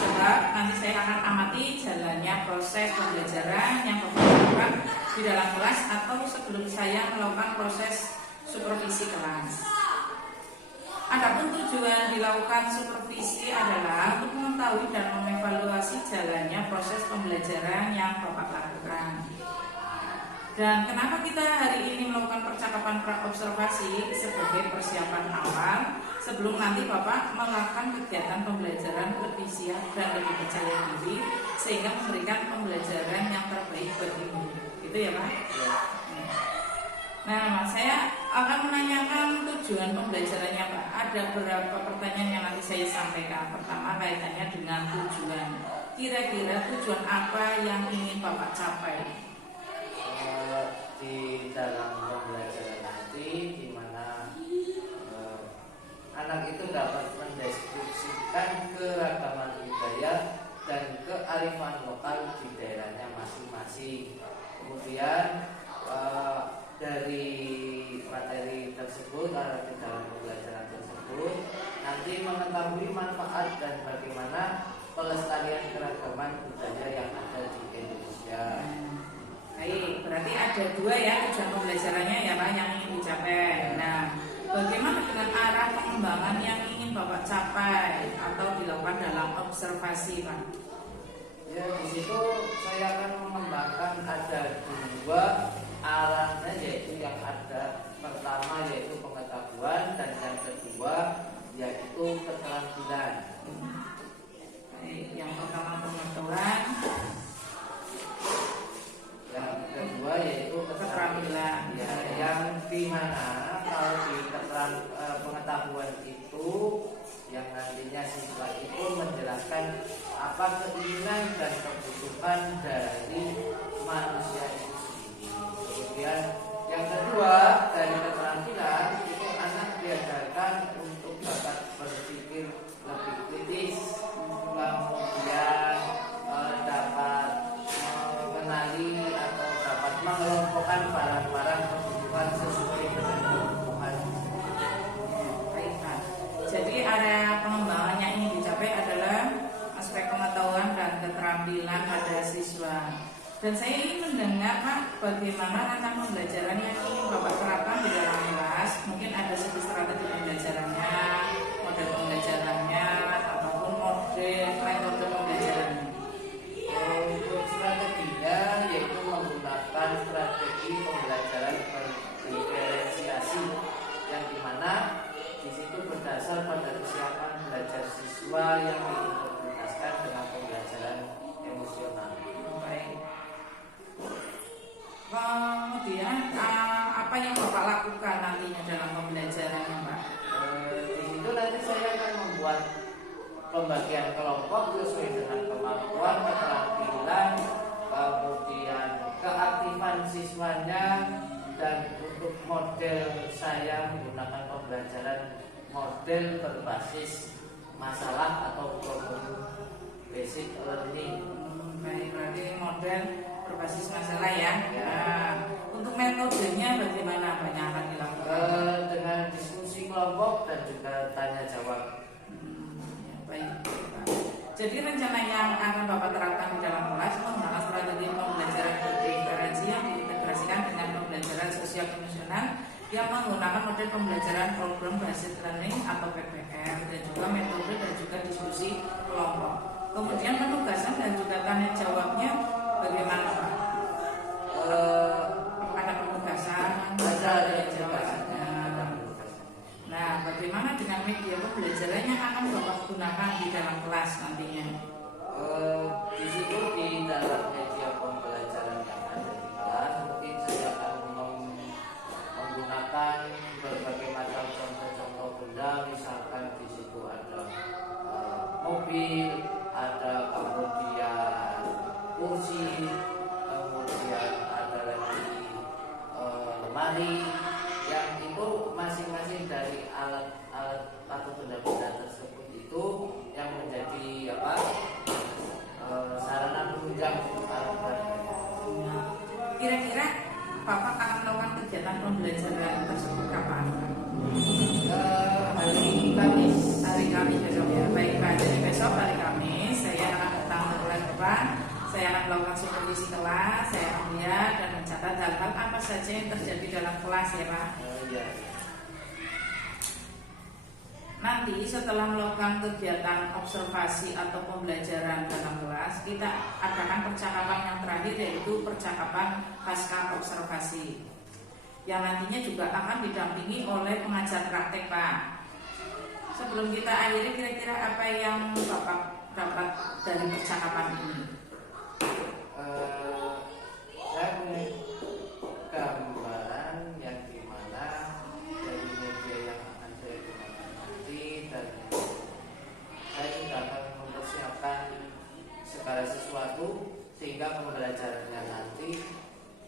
sebab nanti saya akan amati jalannya proses pembelajaran yang Bapak lakukan di dalam kelas atau sebelum saya melakukan proses supervisi kelas. Adapun tujuan dilakukan supervisi adalah untuk mengetahui dan mengevaluasi jalannya proses pembelajaran yang Bapak lakukan. Dan kenapa kita hari ini melakukan percakapan pra-observasi sebagai persiapan awal sebelum nanti Bapak melakukan kegiatan pembelajaran lebih siap dan lebih percaya diri sehingga memberikan pembelajaran yang terbaik bagi murid. Gitu ya Pak? Nah, saya akan menanyakan tujuan pembelajarannya Pak. Ada beberapa pertanyaan yang nanti saya sampaikan. Pertama kaitannya dengan tujuan. Kira-kira tujuan apa yang ingin Bapak capai? Di dalam pembelajaran nanti di mana anak itu dapat mendeskripsikan keragaman budaya dan kearifan lokal di daerahnya masing-masing. Kemudian dari materi tersebut atau di dalam pembelajaran tersebut nanti mengetahui manfaat dan bagaimana pelestarian keragaman budaya yang ada di Indonesia. Baik, berarti ada dua ya tujuan pembelajarannya ya Pak yang ingin dicapai. Nah, bagaimana dengan arah pengembangan yang ingin Bapak capai atau dilakukan dalam observasi Pak? Ya, di situ saya akan mengembangkan ada dua arahnya, yaitu yang ada pertama yaitu pengetahuan dan yang kedua yaitu keterampilan. Baik, yang pertama pengetahuan, yang kedua yaitu keterampilan. Ya, yang dimana kalau di pengetahuan itu yang nantinya siswa itu menjelaskan apa keinginan dan kebutuhan dari manusia itu sendiri. Kemudian yang kedua dari keterampilan itu anak diajarkan untuk dapat berpikir lebih kritis, kemudian dapat mengenali atau dapat mengelompokkan barang-barang kebutuhan sesuai dengan kebutuhan. Baik Pak. Jadi area pengembangan yang ingin dicapai adalah aspek pengetahuan dan keterampilan pada siswa. Dan saya ingin mendengar Pak, bagaimana rancang pembelajaran yang ingin Bapak terapkan di dalam kelas. Mungkin ada segi strategi pembelajarannya, model pembelajarannya, ataupun metode pembelajarannya. Untuk strateginya yaitu menggunakan strategi pembelajaran berdiferensiasi yang dimana di situ berdasar pada kesiapan belajar siswa yang diintegrasikan dengan pembelajaran emosional. Baik. Kemudian apa yang Bapak lakukan nantinya dalam pembelajarannya Pak? Di situ nanti saya akan membuat pembagian kelompok sesuai dengan kemampuan, keterampilan, kemudian keaktifan siswanya, dan untuk model saya menggunakan pembelajaran model berbasis masalah atau problem basic learning. Baik, berarti model berbasis masalah ya. Nah, untuk metodenya bagaimana Pak yang akan dilakukan? Dengan diskusi kelompok dan juga tanya jawab. Baik, Pak. Jadi rencana yang akan Bapak terapkan di dalam kelas menggunakan strategi pembelajaran berdiferensi yang diintegrasikan dengan pembelajaran sosial emosional yang menggunakan model pembelajaran problem based learning atau PBL dan juga metode dan juga diskusi kelompok. Kemudian penugasan dan juga tanya jawabnya bagaimana Pak? Ada penugasan, ada jawabannya. Nah, bagaimana dengan media pembelajaran yang akan Bapak gunakan di dalam kelas nantinya? Di situ di dalam media pembelajaran yang ada di kelas mungkin saya akan menggunakan berbagai macam contoh-contoh benda, misalkan di situ ada mobil, ada kemudian kursi, kemudian ada lagi lemari, yang itu masing-masing dari alat-alat atau benda-benda tersebut itu yang menjadi sarana penunjang alat. Kira-kira Bapak akan melakukan kegiatan pembelajaran tersebut kapan? Hari Kamis. Hari Kamis besok ya. Baik Pak, jadi besok hari Kamis saya Saya akan melakukan supervisi kelas, saya akan melihat dan mencatat hal-hal apa saja yang terjadi dalam kelas ya Pak. Iya. Nanti setelah melakukan kegiatan observasi atau pembelajaran dalam kelas, kita adakan percakapan yang terakhir, yaitu percakapan pasca observasi, yang nantinya juga akan didampingi oleh pengajar praktek Pak. Sebelum kita akhiri, kira-kira apa yang Bapak dapat dari percakapan ini? Saya punya gambaran yang dimana dari media yang akan saya gunakan nanti, dan saya juga akan mempersiapkan segala sesuatu sehingga pembelajarannya nanti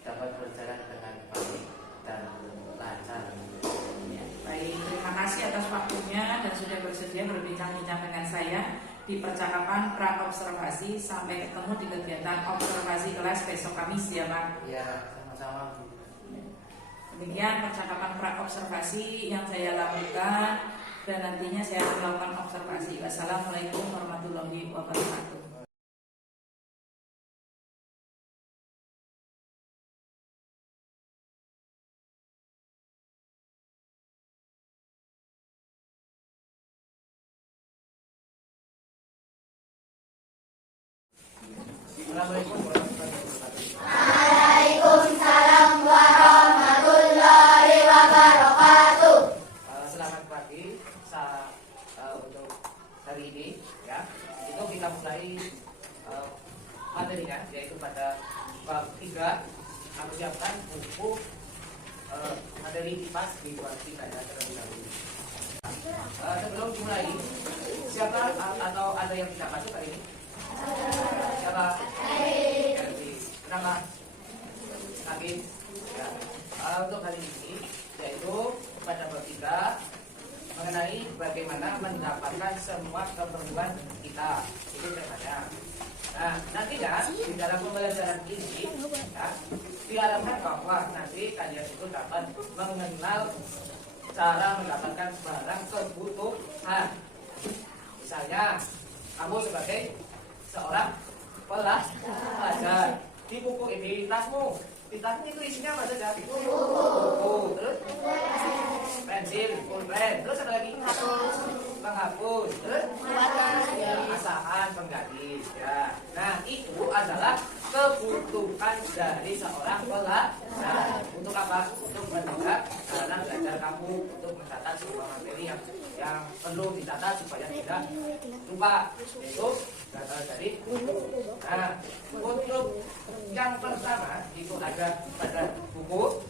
dapat berjalan dengan baik dan lancar. Ya, baik, terima kasih atas waktunya dan sudah bersedia berbincang-bincang dengan saya di percakapan pra-observasi. Sampai ketemu di kegiatan observasi kelas besok Kamis ya Pak. Ya, sama-sama Bu. Demikian percakapan pra-observasi yang saya lakukan dan nantinya saya akan melakukan observasi. Wassalamualaikum warahmatullahi wabarakatuh. Assalamualaikum warahmatullahi wabarakatuh. Waalaikumsalam warahmatullahi wabarakatuh. Selamat pagi. Untuk hari ini ya, itu kita mulai materinya, yaitu pada bab 3. Aku siapkan buku materi IPA di bab 3 ya, terlebih dahulu. Sebelum dimulai, siapa atau ada yang tidak masuk hari ini? Siapa? Nama Hakim ya. Untuk hari ini yaitu pada bab 3 mengenai bagaimana mendapatkan semua keperluan kita, itu temanya. Nah, nantinya di dalam pembelajaran ini ya, diharapkan bahwa nanti kalian itu dapat mengenal cara mendapatkan barang kebutuhan. Misalnya kamu sebagai seorang pelajar, di buku ini tasmu, di tasmu itu isinya apa saja? Buku, terus pensil, pulpen, terus ada lagi penghapus, terus asahan, penggaris ya. Nah, itu adalah kebutuhan dari seorang pelajar. Untuk apa? Untuk menjaga sarana belajar kamu, untuk mencatat sebuah materi yang perlu dicatat supaya tidak lupa. Itu berasal dari buku. Nah, untuk yang pertama itu ada pada buku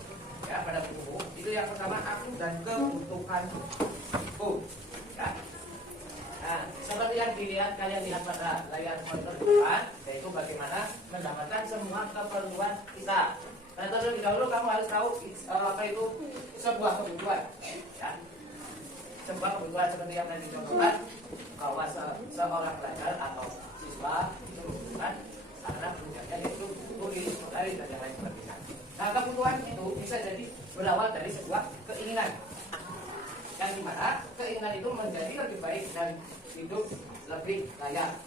ya, pada buku itu yang pertama aku dan kebutuhanku ya. Nah, seperti yang kalian lihat pada layar monitor depan, yaitu bagaimana mendapatkan semua keperluan kita. Nah, terlebih dahulu kamu harus tahu apa itu sebuah kebutuhan ya. Sebuah kebutuhan seperti yang tadi dicontohkan, bahwa seorang pelajar atau siswa itu membutuhkan sarana belajarnya, yaitu tulis, menulis dan yang lain sebagainya. Nah, kebutuhan itu bisa jadi berawal dari sebuah keinginan, yang dimana keinginan itu menjadi lebih baik dan hidup lebih layak.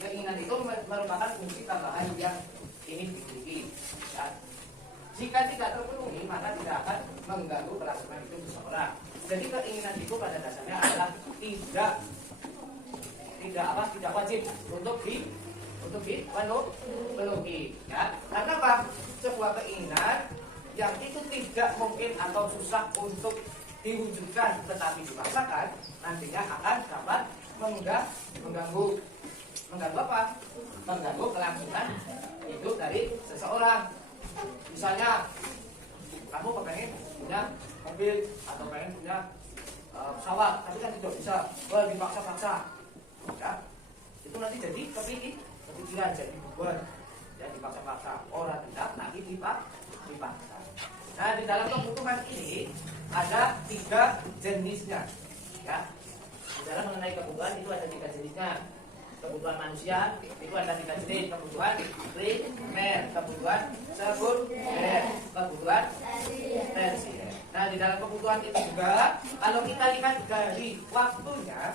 Keinginan itu merupakan fungsi tambahan yang ingin dimiliki ya. Jika tidak terpenuhi, maka tidak akan mengganggu kelangsungan hidup seseorang. Jadi keinginan itu pada dasarnya adalah tidak wajib untuk dipenuhi ya. Karena apa? Sebuah keinginan yang itu tidak mungkin atau susah untuk diwujudkan tetapi dipaksakan, nantinya akan dapat mengganggu apa? Mengganggu kelangsungan hidup dari seseorang. Misalnya kamu pengen punya mobil atau pengen punya pesawat, tapi kan tidak bisa, dipaksa-paksa ya. Itu nanti jadi kepikiran, jadi beban ya, dipaksa-paksa. Orang tidak, nanti dipaksa. Nah, di dalam kebutuhan ini ada 3 jenisnya ya. Di dalam mengenai kebutuhan itu ada 3 jenisnya. Kebutuhan manusia itu ada 3 jenis: kebutuhan primer, kebutuhan sekunder, kebutuhan tersier. Nah, di dalam kebutuhan itu juga kalau kita lihat dari waktunya,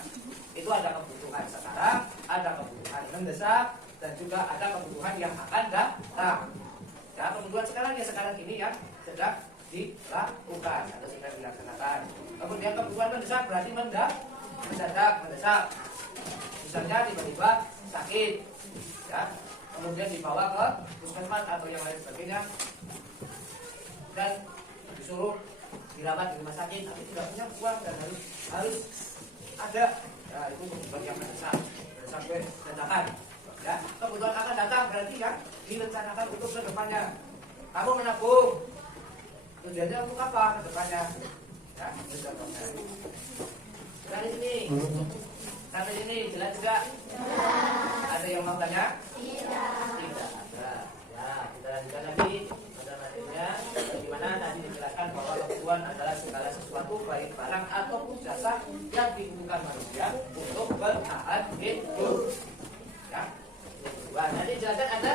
itu ada kebutuhan sekarang, ada kebutuhan mendesak, dan juga ada kebutuhan yang akan datang. Ya, kebutuhan sekarang ini yang sedang dilakukan atau sedang dilaksanakan. Kemudian kebutuhan mendesak berarti mendadak, mendesak. Misalnya tiba-tiba sakit, ya, kemudian dibawa ke puskesmas atau yang lain sebagainya, dan disuruh dirawat di rumah sakit, tapi tidak punya uang dan harus ada. Ya, itu kebutuhan yang mendesak dadakan. Ya, kebutuhan akan datang berarti yang direncanakan untuk kedepannya. Kamu menabung, tujuannya untuk apa kedepannya? Ya, dari sini sampai sini jelas juga? Ada yang mau tanya? Tidak ada. Ya, kita lanjutkan lagi matematikanya. Bagaimana tadi dijelaskan bahwa kebutuhan adalah segala sesuatu baik barang ataupun jasa yang dibutuhkan manusia untuk bertahan hidup. Ya. Wah, nanti jelaskan ada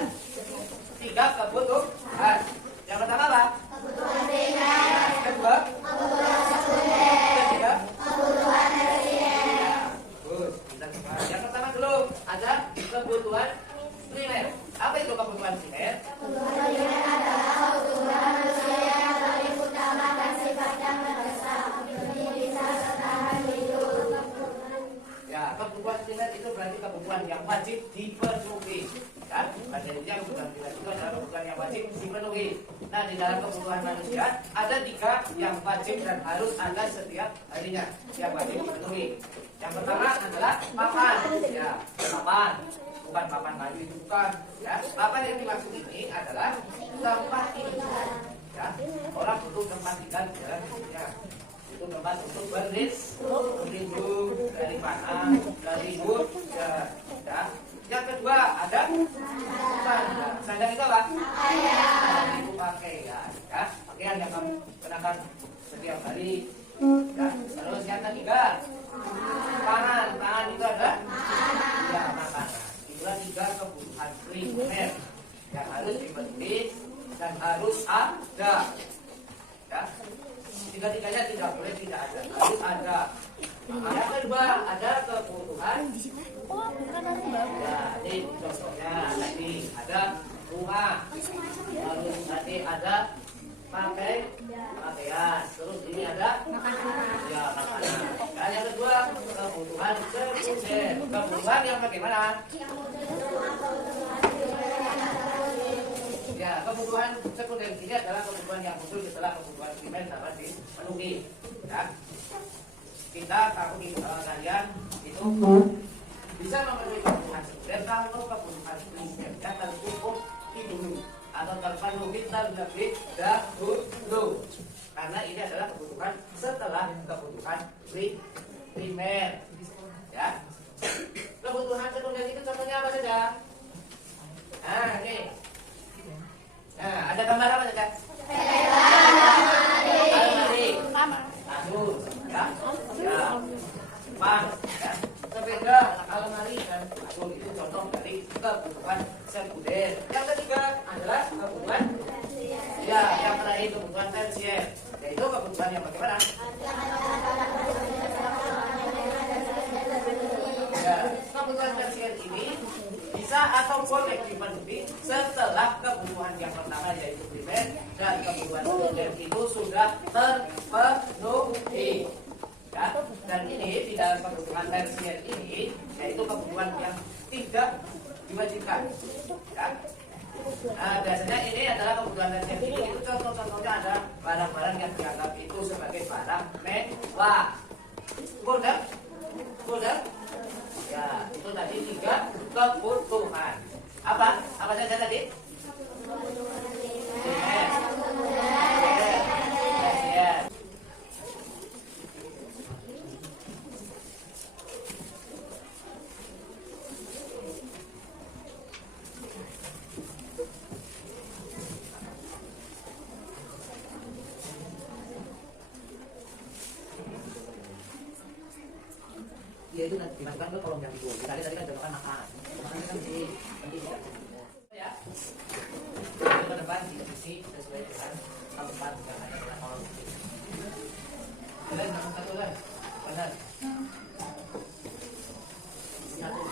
3 kebutuhan. Yang pertama apa? Kebutuhan primer. Kedua? Kebutuhan sekunder. Ketiga? Kebutuhan tersier. Bagus. Yang pertama dulu ada kebutuhan primer. Apa itu kebutuhan primer? Kebutuhan primer adalah kebutuhan manusia yang paling utama dan sifatnya mendesak untuk bisa bertahan hidup. Ya, kebutuhan primer itu berarti kebutuhan yang wajib dipenuhi. Kan? Pada intinya kebutuhan primer itu adalah kebutuhan yang wajib dipenuhi. Nah, di dalam kebutuhan manusia ada 3 yang wajib dan harus ada setiap harinya yang wajib dipenuhi. Yang pertama adalah papan. Ya, papan. Bukan papan kayu itu bukan. Ya, papan yang dimaksud ini adalah tempat tinggal. Ya, orang butuh tempat tinggal di dalam hidupnya. Itu tempat untuk berlindung dari panas, dari hujan. Ya. Yang kedua ada sandal. Sandal itu apa? Pakaian. Itu pakaian. Ya, pakaian yang kamu kenakan setiap hari. Ya. Terus yang ketiga pangan. Pangan itu adalah ya, makanan. Itulah 3 kebutuhan primer yang harus dipenuhi dan harus ada. Ya. Tiga-tiganya tidak boleh tidak ada, harus ada. Yang kedua ada kebutuhan. Ya, ini contohnya tadi ada rumah, lalu tadi ada pakaian, terus ini ada ya makanan. Dan yang kedua kebutuhan sekunder. Kebutuhan yang bagaimana? Ya, kebutuhan sekunder ini adalah kebutuhan yang muncul setelah kebutuhan primer dapat dipenuhi. Ya. Kita tahu kalian itu bisa memenuhi kebutuhan sekunder kalau kebutuhan primernya tercukupi dulu atau terpenuhi terlebih dahulu. Karena ini adalah kebutuhan setelah kebutuhan primer. Ya. Kebutuhan sekunder itu contohnya apa saja? Nah, ini. Nah, ada gambar apa saja? Almari, kasur, ya, ya, pan, ya, sepeda, almari dan kasur itu contoh dari kebutuhan sekunder. Yang ketiga adalah kebutuhan, ya, yang terakhir kebutuhan tersier, yaitu kebutuhan yang bagaimana? Ya, kebutuhan tersier ini bisa atau boleh dipenuhi setelah kebutuhan yang pertama yaitu primer dan kebutuhan sekunder itu sudah terpenuhi. Ya, dan ini di dalam kebutuhan tersier ini yaitu kebutuhan yang tidak diwajibkan. Ya. Nah, biasanya ini adalah kebutuhan tersier ini itu contoh-contohnya ada barang-barang yang dianggap itu sebagai barang mewah. Mudah? Ya, itu tadi 3 kebutuhan. Apa? Apa saja tadi? Yes. Dia itu nanti dimasukkan ke kolom yang itu. Kita lihat tadi kan contohkan makan. Makan kan di penting ya. Ke depan diisi sesuai dengan tempat yang ada pada kolom. Kalian masuk satu kan? Benar. Satu.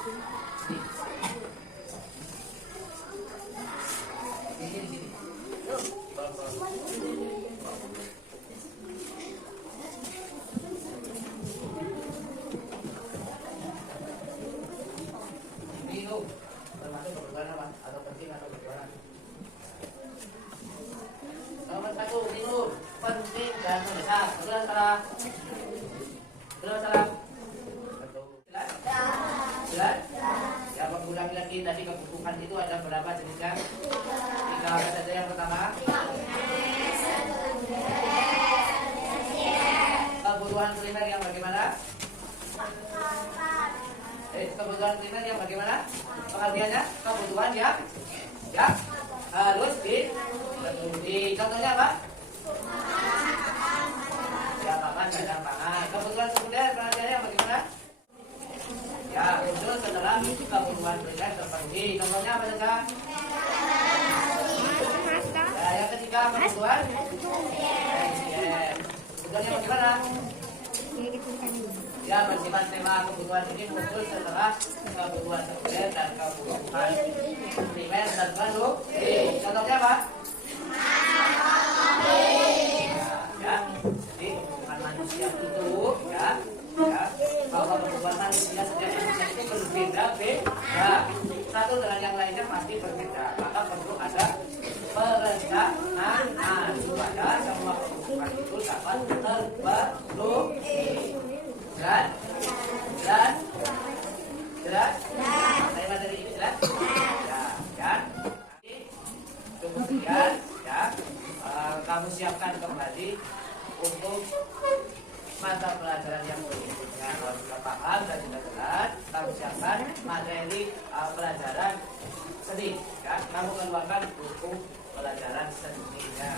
masalah? Betul masalah? Betul. Jelas? Jelas? Ya, pengulangi lagi tadi kebutuhan itu ada berapa jenisnya? 3 apa saja yang pertama? Kebutuhan primer yang bagaimana? Kebutuhan primer yang bagaimana? Pengertiannya kebutuhan yang ya harus dipenuhi. Contohnya apa? Ya, makan dan pangan. Kebutuhan sekunder pengertiannya yang bagaimana? Ya, muncul setelah kebutuhan primer terpenuhi. Contohnya apa saja? Ya, yang ketiga kebutuhan. Kebutuhan yang bagaimana? Ya, bersifat tema kebutuhan ini muncul setelah kebutuhan sekunder dan kebutuhan primer terpenuhi. Contohnya apa? Ya, jadi kebutuhan manusia itu ya, bahwa kebutuhan manusia setiap manusia itu berbeda-beda. Satu dengan yang lainnya pasti berbeda. Maka perlu ada perencanaan supaya semua kebutuhan itu dapat terpenuhi. Jelas? Jelas? Jelas? Saya materi ini jelas? Ya. Cukup sekian ya. Kamu siapkan kembali untuk mata pelajaran yang berikutnya. Kalau sudah paham dan sudah jelas, kamu siapkan materi pelajaran seni. Ya, kamu keluarkan buku pelajaran seninya.